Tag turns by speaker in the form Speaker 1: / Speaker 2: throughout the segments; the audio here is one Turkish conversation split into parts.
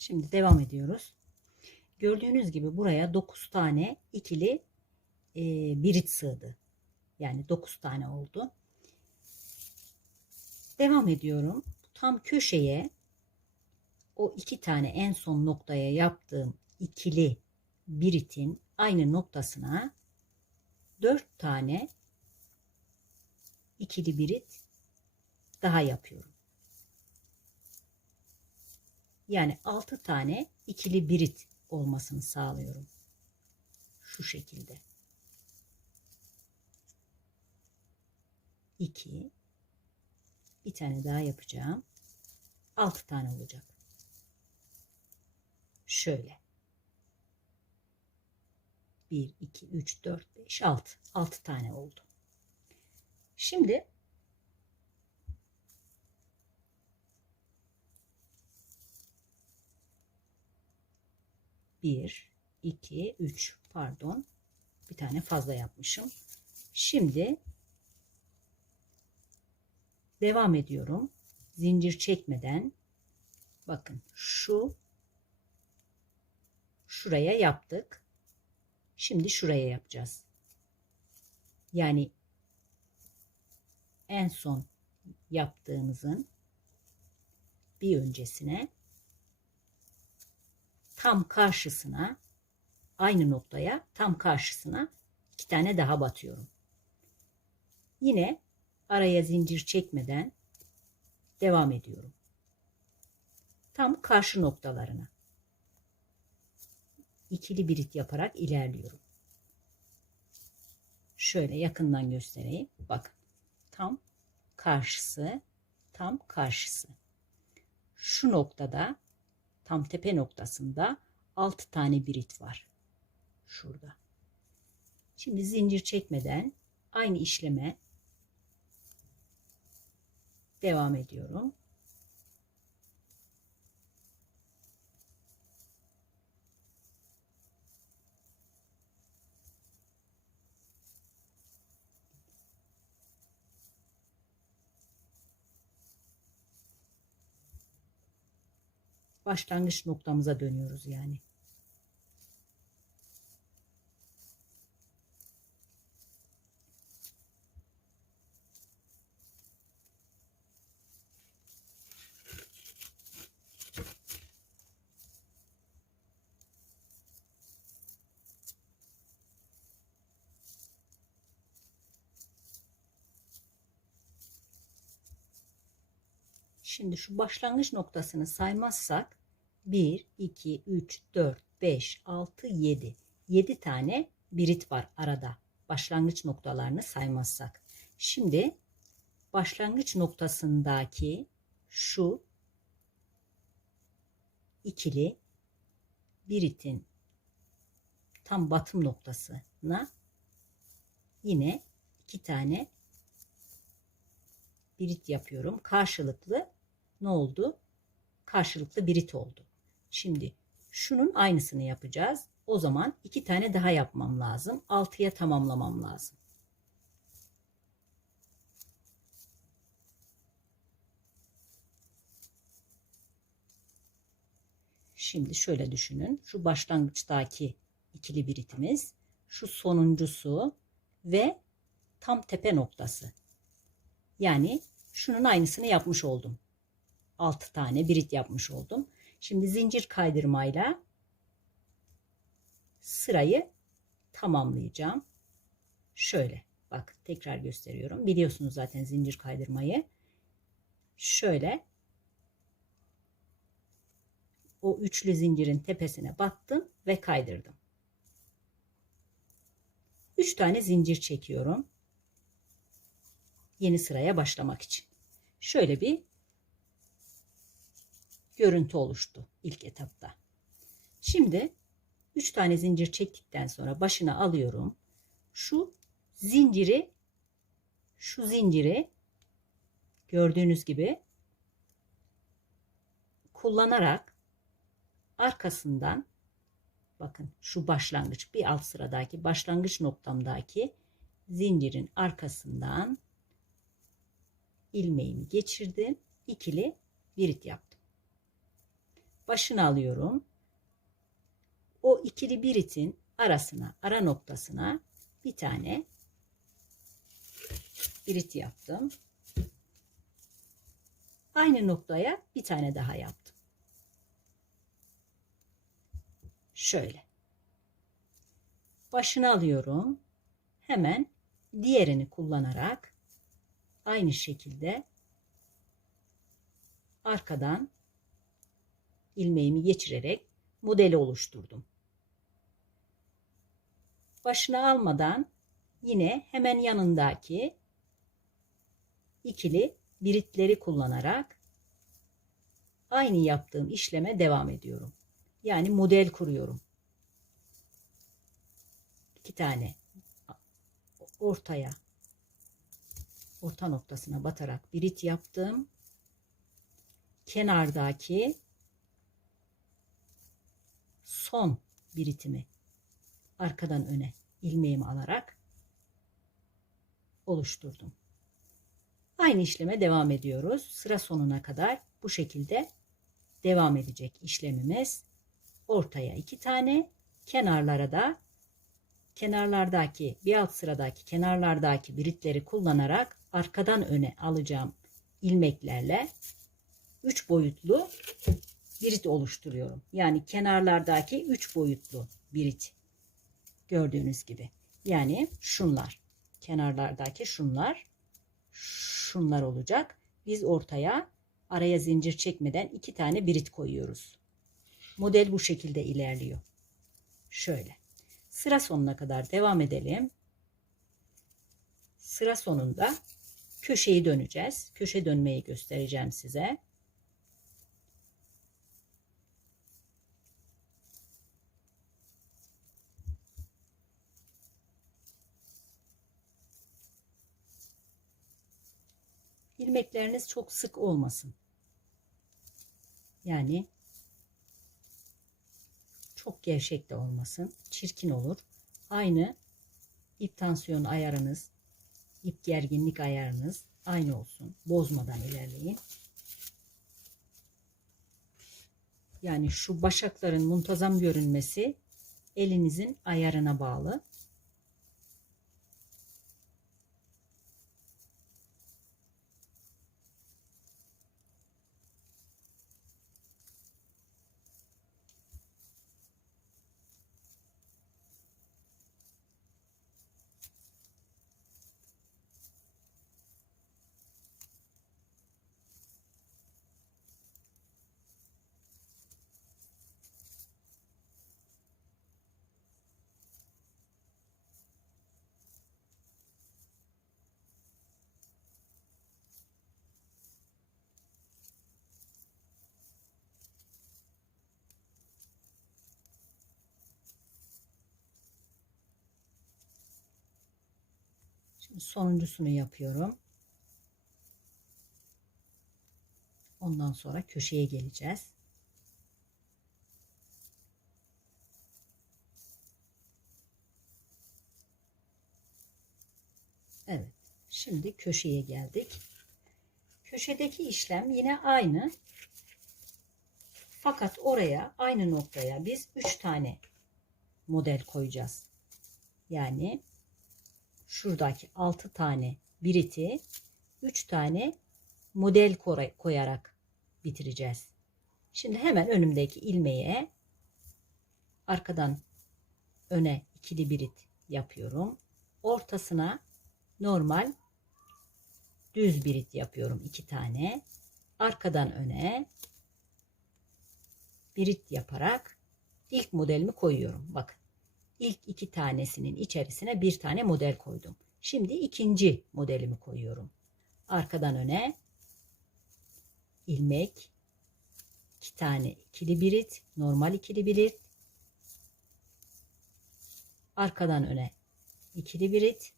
Speaker 1: Şimdi devam ediyoruz. Gördüğünüz gibi buraya 9 tane ikili e, birit sığdı. Yani 9 tane oldu. Devam ediyorum. Tam köşeye o iki tane en son noktaya yaptığım ikili biritin aynı noktasına 4 tane ikili birit daha yapıyorum. Yani 6 tane ikili birit olmasını sağlıyorum. Şu şekilde. 2 bir tane daha yapacağım. 6 tane olacak. Şöyle. 1 2 3 4 5 6 6 tane oldu. Şimdi bir, iki, üç pardon. Bir tane fazla yapmışım. Şimdi devam ediyorum. Zincir çekmeden bakın şu şuraya yaptık. Şimdi şuraya yapacağız. Yani en son yaptığımızın bir öncesine tam karşısına aynı noktaya tam karşısına iki tane daha batıyorum. Yine araya zincir çekmeden devam ediyorum. Tam karşı noktalarına ikili birit yaparak ilerliyorum. Şöyle yakından göstereyim. Bakın. Tam karşısı, tam karşısı. Şu noktada tam tepe noktasında 6 tane birit var. Şurada. Şimdi zincir çekmeden aynı işleme devam ediyorum. Başlangıç noktamıza dönüyoruz yani. Şimdi şu başlangıç noktasını saymazsak 1, 2, 3, 4, 5, 6, 7. 7 tane birit var arada. Başlangıç noktalarını saymazsak. Şimdi başlangıç noktasındaki şu ikili biritin tam batım noktasına yine iki tane birit yapıyorum. Karşılıklı ne oldu? Karşılıklı birit oldu. Şimdi şunun aynısını yapacağız. O zaman iki tane daha yapmam lazım. Altıya tamamlamam lazım. Şimdi şöyle düşünün. Şu başlangıçtaki ikili biritimiz, şu sonuncusu ve tam tepe noktası. Yani şunun aynısını yapmış oldum. 6 tane birit yapmış oldum. Şimdi zincir kaydırmayla sırayı tamamlayacağım. Şöyle bak tekrar gösteriyorum. Biliyorsunuz zaten zincir kaydırmayı. Şöyle o üçlü zincirin tepesine battım ve kaydırdım. 3 tane zincir çekiyorum. Yeni sıraya başlamak için. Şöyle bir görüntü oluştu ilk etapta. Şimdi 3 tane zincir çektikten sonra başına alıyorum. Şu zinciri şu zinciri gördüğünüz gibi kullanarak arkasından bakın şu başlangıç bir alt sıradaki başlangıç noktamdaki zincirin arkasından ilmeğimi geçirdim. ikili birit yaptım Başını alıyorum. O ikili biritin arasına, ara noktasına bir tane birit yaptım. Aynı noktaya bir tane daha yaptım. Şöyle. Başını alıyorum. Hemen diğerini kullanarak aynı şekilde arkadan ilmeğimi geçirerek modeli oluşturdum. Başına almadan yine hemen yanındaki ikili biritleri kullanarak aynı yaptığım işleme devam ediyorum. Yani model kuruyorum. İki tane ortaya orta noktasına batarak birit yaptım. Kenardaki son biritimi arkadan öne ilmeğimi alarak oluşturdum. Aynı işleme devam ediyoruz. Sıra sonuna kadar bu şekilde devam edecek işlemimiz. Ortaya iki tane, kenarlara da kenarlardaki bir alt sıradaki kenarlardaki biritleri kullanarak arkadan öne alacağım ilmeklerle üç boyutlu birit oluşturuyorum. Yani kenarlardaki üç boyutlu birit. Gördüğünüz gibi. Yani şunlar. Kenarlardaki şunlar. Şunlar olacak. Biz ortaya araya zincir çekmeden iki tane birit koyuyoruz. Model bu şekilde ilerliyor. Şöyle. Sıra sonuna kadar devam edelim. Sıra sonunda köşeyi döneceğiz. Köşe dönmeyi göstereceğim size. İlmekleriniz çok sık olmasın. Yani çok gevşek de olmasın. Çirkin olur. Aynı ip tansiyon ayarınız, ip gerginlik ayarınız aynı olsun. Bozmadan ilerleyin. Yani şu başakların muntazam görünmesi elinizin ayarına bağlı. Sonuncusunu yapıyorum. Ondan sonra köşeye geleceğiz. Evet. Şimdi köşeye geldik. Köşedeki işlem yine aynı. Fakat oraya aynı noktaya biz 3 tane model koyacağız. Yani şuradaki 6 tane biriti 3 tane model koyarak bitireceğiz. Şimdi hemen önümdeki ilmeğe arkadan öne ikili birit yapıyorum. Ortasına normal düz birit yapıyorum iki tane. Arkadan öne birit yaparak ilk modelimi koyuyorum. Bakın ilk iki tanesinin içerisine bir tane model koydum. Şimdi ikinci modelimi koyuyorum. Arkadan öne ilmek, iki tane ikili birit, normal ikili birit, arkadan öne ikili birit,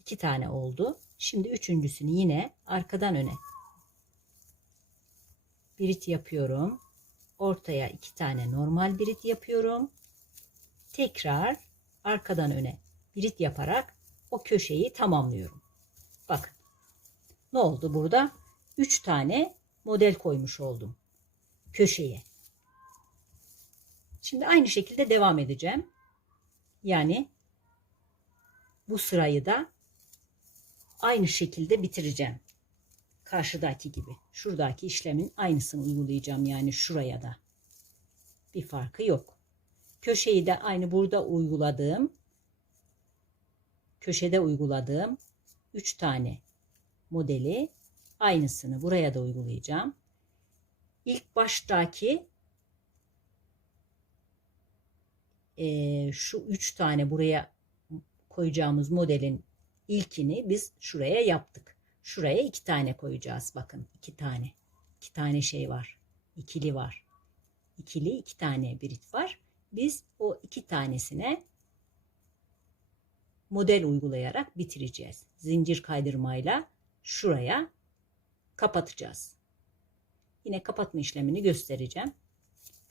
Speaker 1: iki tane oldu. Şimdi üçüncüsünü yine arkadan öne birit yapıyorum ortaya iki tane normal birit yapıyorum. Tekrar arkadan öne birit yaparak o köşeyi tamamlıyorum. Bakın ne oldu burada? 3 tane model koymuş oldum köşeye. Şimdi aynı şekilde devam edeceğim. Yani bu sırayı da aynı şekilde bitireceğim. Karşıdaki gibi. Şuradaki işlemin aynısını uygulayacağım yani şuraya da. Bir farkı yok. Köşeyi de aynı burada uyguladığım köşede uyguladığım 3 tane modeli aynısını buraya da uygulayacağım. İlk baştaki e, şu 3 tane buraya koyacağımız modelin ilkini biz şuraya yaptık. Şuraya iki tane koyacağız. Bakın iki tane. iki tane şey var. İkili var. İkili iki tane birit var. Biz o iki tanesine model uygulayarak bitireceğiz. Zincir kaydırmayla şuraya kapatacağız. Yine kapatma işlemini göstereceğim.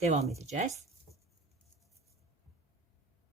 Speaker 1: Devam edeceğiz.